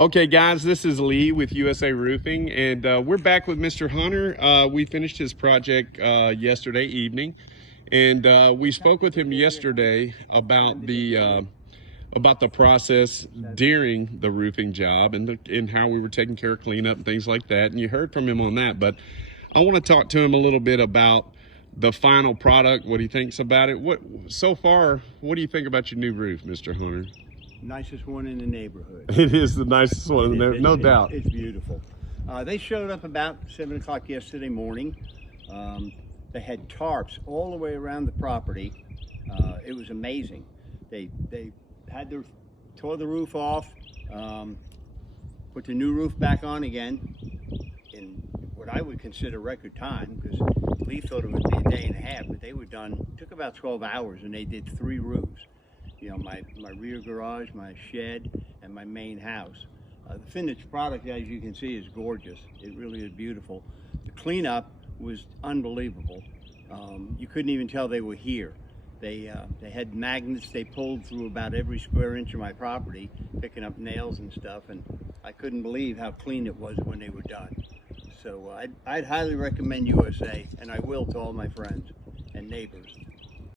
Okay, guys, this is Lee with USA Roofing, and we're back with Mr. Hunter. We finished his project yesterday evening, and we spoke with him yesterday about the process during the roofing job and how we were taking care of cleanup and things like that. And you heard from him on that, but I want to talk to him a little bit about the final product, what he thinks about it. What do you think about your new roof, Mr. Hunter? Nicest one in the neighborhood. It is the nicest one, no doubt. It's beautiful. They showed up about 7 o'clock yesterday morning. They had tarps all the way around the property. It was amazing. They tore the roof off, put the new roof back on again in what I would consider record time, because Lee thought it would be a day and a half, but they were done. It took about 12 hours, and they did 3 roofs. You know, my rear garage, my shed, and my main house. The finished product, as you can see, is gorgeous. It really is beautiful. The cleanup was unbelievable. You couldn't even tell they were here. They had magnets they pulled through about every square inch of my property, picking up nails and stuff, and I couldn't believe how clean it was when they were done. So I'd highly recommend USA, and I will to all my friends and neighbors.